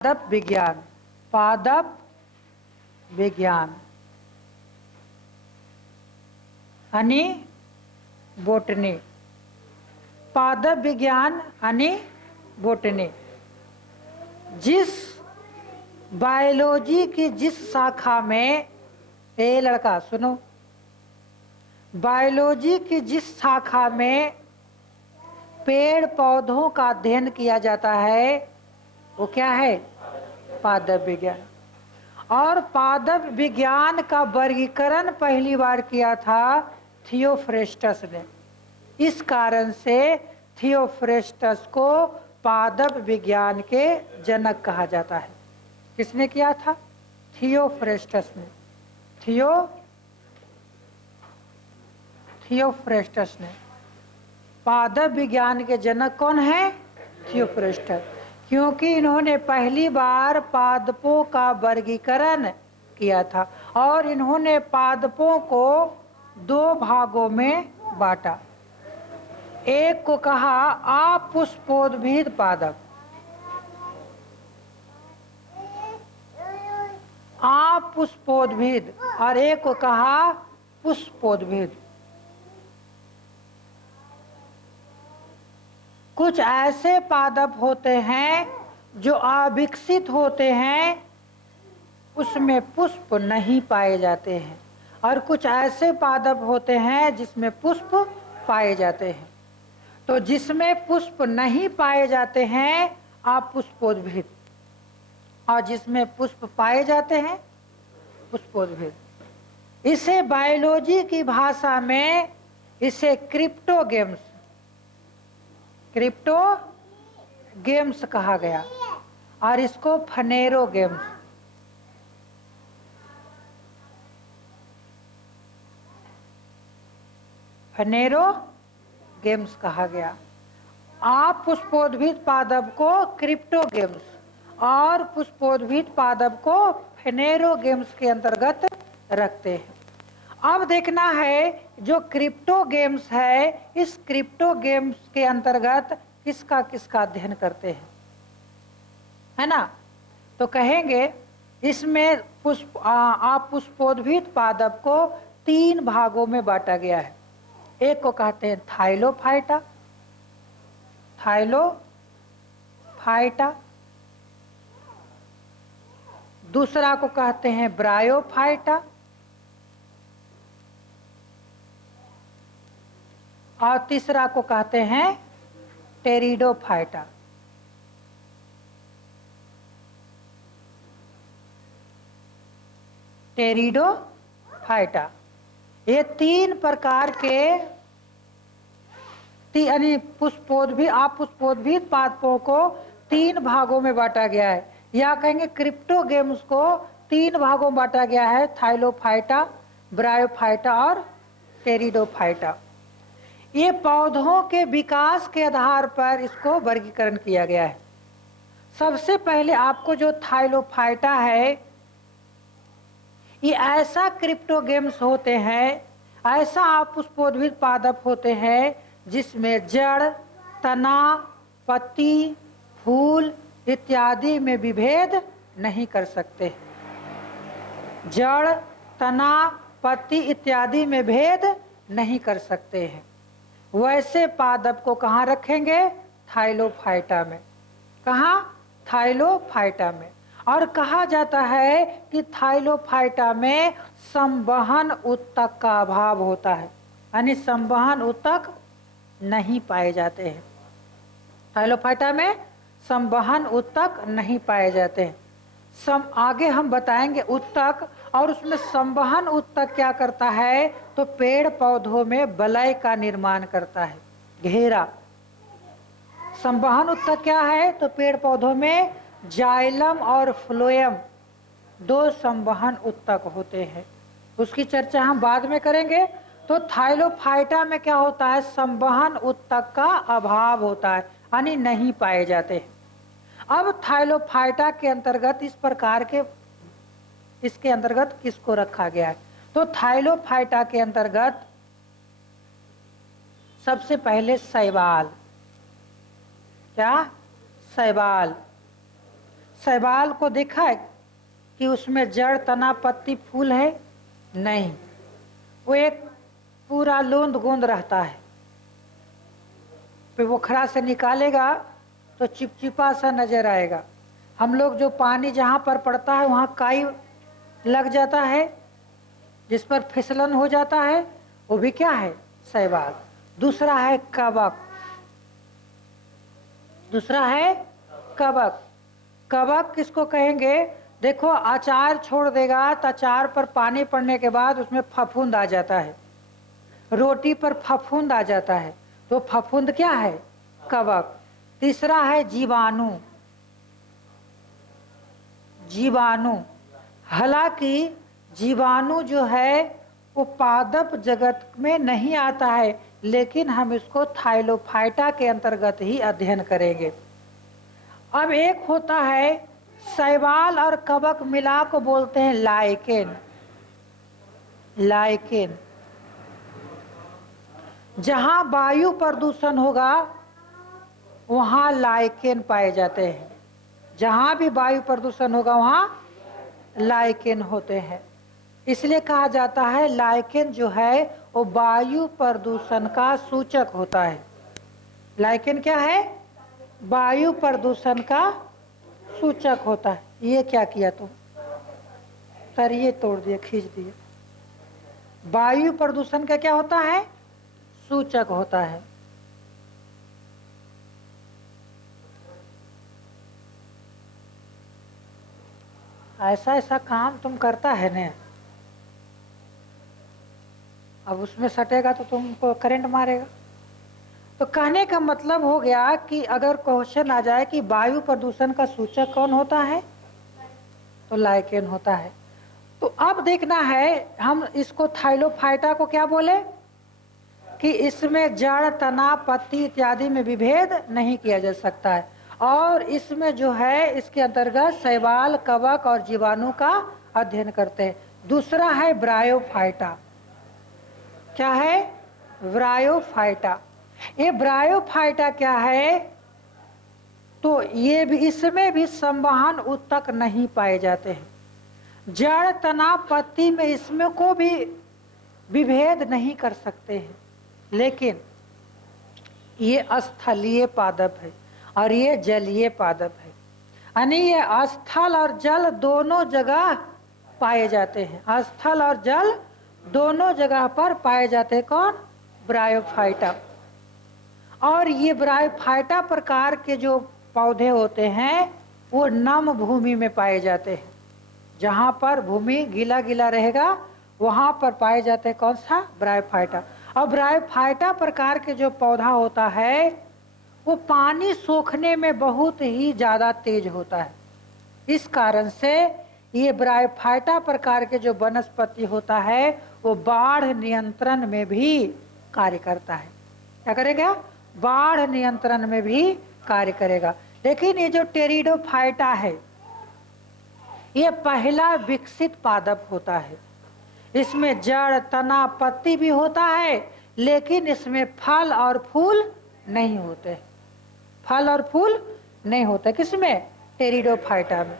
पादप विज्ञान, पादप विज्ञान यानी बोटनी। पादप विज्ञान यानी बोटनी। जिस बायोलॉजी की जिस शाखा में, ए लड़का सुनो, बायोलॉजी की जिस शाखा में पेड़ पौधों का अध्ययन किया जाता है वो क्या है? पादप विज्ञान। और पादप विज्ञान का वर्गीकरण पहली बार किया था थियोफ्रेस्टस ने। इस कारण से थियोफ्रेस्टस को पादप विज्ञान के जनक कहा जाता है। किसने किया था? थियोफ्रेस्टस ने। थियोफ्रेस्टस ने। पादप विज्ञान के जनक कौन है? थियोफ्रेस्टस। क्योंकि इन्होंने पहली बार पादपों का वर्गीकरण किया था और इन्होंने पादपों को दो भागों में बांटा। एक को कहा अपुष्पोद्भिद पादप, अपुष्पोद्भिद, और एक को कहा पुष्पोद्भिद। कुछ ऐसे पादप होते हैं जो अविकसित होते हैं, उसमें पुष्प नहीं पाए जाते हैं, और कुछ ऐसे पादप होते हैं जिसमें पुष्प पाए जाते हैं। तो जिसमें पुष्प नहीं पाए जाते हैं अपुष्पोद्भिद, और जिसमें पुष्प पाए जाते हैं पुष्पोद्भिद। इसे बायोलॉजी की भाषा में इसे क्रिप्टोगेम्स कहा गया, और इसको फनेरोगेम्स कहा गया। अपुष्पोद्भिद पादप को क्रिप्टोगेम्स और पुष्पोद्भिद पादप को फनेरोगेम्स के अंतर्गत रखते हैं। अब देखना है जो क्रिप्टोगेम्स है, इस क्रिप्टोगेम्स के अंतर्गत किसका किसका अध्ययन करते हैं, है ना? तो कहेंगे इसमें अपुष्पोद्भिद पादप को तीन भागों में बांटा गया है। एक को कहते हैं थाइलोफाइटा, दूसरा को कहते हैं ब्रायोफाइटा, और तीसरा को कहते हैं टेरिडोफाइटा। ये तीन प्रकार के यानी अपुष्पोद्भिद पादपों को तीन भागों में बांटा गया है, या कहेंगे क्रिप्टोगेम्स को तीन भागों में बांटा गया है, थाइलोफाइटा, ब्रायोफाइटा और टेरिडोफाइटा। ये पौधों के विकास के आधार पर इसको वर्गीकरण किया गया है। सबसे पहले आपको जो थाइलोफाइटा है, ये ऐसा क्रिप्टोगेम्स होते हैं, ऐसा अपुष्पोद्भिद पादप होते हैं जिसमें जड़, तना, पत्ती, फूल इत्यादि में विभेद नहीं कर सकते। जड़, तना, पत्ती इत्यादि में भेद नहीं कर सकते हैं। वैसे पादप को कहाँ रखेंगे? थाइलोफाइटा में। कहाँ? थाइलोफाइटा में। और कहा जाता है कि थाइलोफाइटा में संवहन उत्तक का अभाव होता है, यानी संवहन उत्तक नहीं पाए जाते हैं। थाइलोफाइटा में संवहन उत्तक नहीं पाए जाते हैं। आगे हम बताएंगे उत्तक, और उसमें संवहन उत्तक क्या करता है, तो पेड़ पौधों में वलय का निर्माण करता है, घेरा। संवहन उत्तक क्या है, तो पेड़ पौधों में जाइलम और फ्लोएम दो संवहन उत्तक होते हैं। उसकी चर्चा हम बाद में करेंगे। तो थाइलोफाइटा में क्या होता है, संवहन उत्तक का अभाव होता है, यानी नहीं पाए जाते हैं। अब थाइलोफाइटा के अंतर्गत इस प्रकार के, इसके अंतर्गत किसको रखा गया है, तो थाइलोफाइटा के अंतर्गत सबसे पहले शैवाल। क्या? शैवाल। शैवाल को देखा है कि उसमें जड़, तना, पत्ती, फूल है? नहीं, वो एक पूरा लोंद गोंद रहता है। फिर पोखरा से निकालेगा तो चिपचिपा सा नजर आएगा। हम लोग जो पानी जहाँ पर पड़ता है वहाँ काई लग जाता है, जिस पर फिसलन हो जाता है, वो भी क्या है? शैवाल। दूसरा है कवक। दूसरा है कवक। कवक किसको कहेंगे? देखो, अचार छोड़ देगा तो अचार पर पानी पड़ने के बाद उसमें फफूंद आ जाता है, रोटी पर फफूंद आ जाता है, तो फफूंद क्या है? कवक। तीसरा है जीवाणु। जीवाणु, हालांकि जीवाणु जो है वो पादप जगत में नहीं आता है, लेकिन हम इसको थाइलोफाइटा के अंतर्गत ही अध्ययन करेंगे। अब एक होता है शैवाल और कवक मिला को बोलते हैं लाइकेन। लाइकेन, जहां वायु प्रदूषण होगा वहां लाइकेन पाए जाते हैं। जहां भी वायु प्रदूषण होगा वहां लाइकेन होते हैं। इसलिए कहा जाता है लाइकेन जो है वो वायु प्रदूषण का सूचक होता है। लाइकेन क्या है? वायु प्रदूषण का सूचक होता है। ये क्या किया तुम? सरिये तोड़ दिए, खींच दिए। वायु प्रदूषण का क्या होता है? सूचक होता है। ऐसा ऐसा काम तुम करता है ना, अब उसमें सटेगा तो तुमको करंट मारेगा। तो कहने का मतलब हो गया कि अगर क्वेश्चन आ जाए कि वायु प्रदूषण का सूचक कौन होता है, तो लाइकेन होता है। तो अब देखना है हम इसको थाइलोफाइटा को क्या बोले कि इसमें जड़, तना, पत्ती इत्यादि में विभेद नहीं किया जा सकता है, और इसमें जो है इसके अंतर्गत शैवाल, कवक और जीवाणु का अध्ययन करते हैं। दूसरा है ब्रायोफाइटा। क्या है? ब्रायोफाइटा। ये ब्रायोफाइटा क्या है? तो ये भी, इसमें भी संवहन उत्तक नहीं पाए जाते हैं। जड़, तना, पत्ती में इसमें को भी विभेद नहीं कर सकते हैं, लेकिन ये स्थलीय पादप है और ये जलीय पादप है। यानी ये स्थल और जल दोनों जगह पाए जाते हैं। स्थल और जल दोनों जगह पर पाए जाते हैं। कौन? ब्रायोफाइटा। और ये ब्रायोफाइटा प्रकार के जो पौधे होते हैं वो नम भूमि में पाए जाते हैं। जहाँ पर भूमि गीला गीला रहेगा वहाँ पर पाए जाते हैं। कौन सा? ब्रायोफाइटा। और ब्रायोफाइटा प्रकार के जो पौधा होता है वो पानी सोखने में बहुत ही ज़्यादा तेज होता है। इस कारण से ये ब्रायोफाइटा प्रकार के जो वनस्पति होता है वो बाढ़ नियंत्रण में भी कार्य करता है। क्या करेगा? बाढ़ नियंत्रण में भी कार्य करेगा। लेकिन ये जो टेरिडोफाइटा है ये पहला विकसित पादप होता है। इसमें जड़, तना, पत्ती भी होता है, लेकिन इसमें फल और फूल नहीं होते। फल और फूल नहीं होते। किसमें? टेरिडोफाइटा में।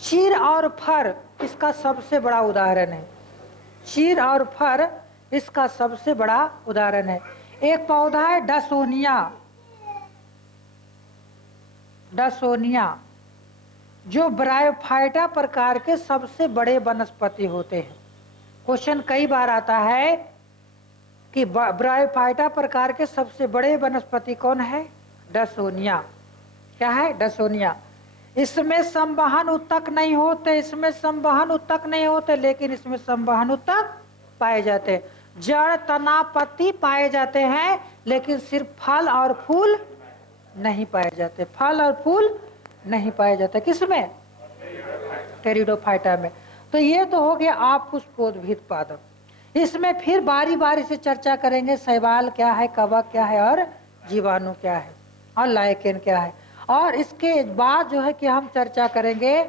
चीर और फर इसका सबसे बड़ा उदाहरण है। चीर और फर इसका सबसे बड़ा उदाहरण है। एक पौधा है डसोनिया। डसोनिया जो ब्रायोफाइटा प्रकार के सबसे बड़े वनस्पति होते हैं। क्वेश्चन कई बार आता है कि ब्रायोफाइटा प्रकार के सबसे बड़े वनस्पति कौन है? डसोनिया। क्या है? डसोनिया। इसमें संवहन उत्तक नहीं होते, इसमें संवहन उत्तक नहीं होते, लेकिन इसमें संवहन उत्तक पाए जाते हैं। जड़, तना, पत्ती पाए जाते हैं, लेकिन सिर्फ फल और फूल नहीं पाए जाते। फल और फूल नहीं पाए जाते। किसमें? टेरिडोफाइटा में। तो ये तो हो गया अपुष्पोद्भिद पादप। इसमें फिर बारी बारी से चर्चा करेंगे शैवाल क्या है, कवक क्या है और जीवाणु क्या है और लाइकेन क्या है। और इसके बाद जो है कि हम चर्चा करेंगे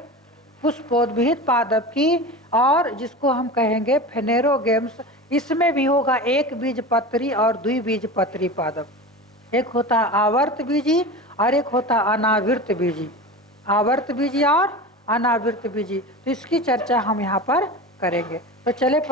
पुष्पोद्भिद पादप की, और जिसको हम कहेंगे फेनेरोगेम्स। इसमें भी होगा एक बीजपत्री और द्विबीजपत्री पादप। एक होता आवर्त बीजी और एक होता अनावृत बीजी। आवर्त बीजी और अनावृत बीजी। तो इसकी चर्चा हम यहाँ पर करेंगे। तो चले पहले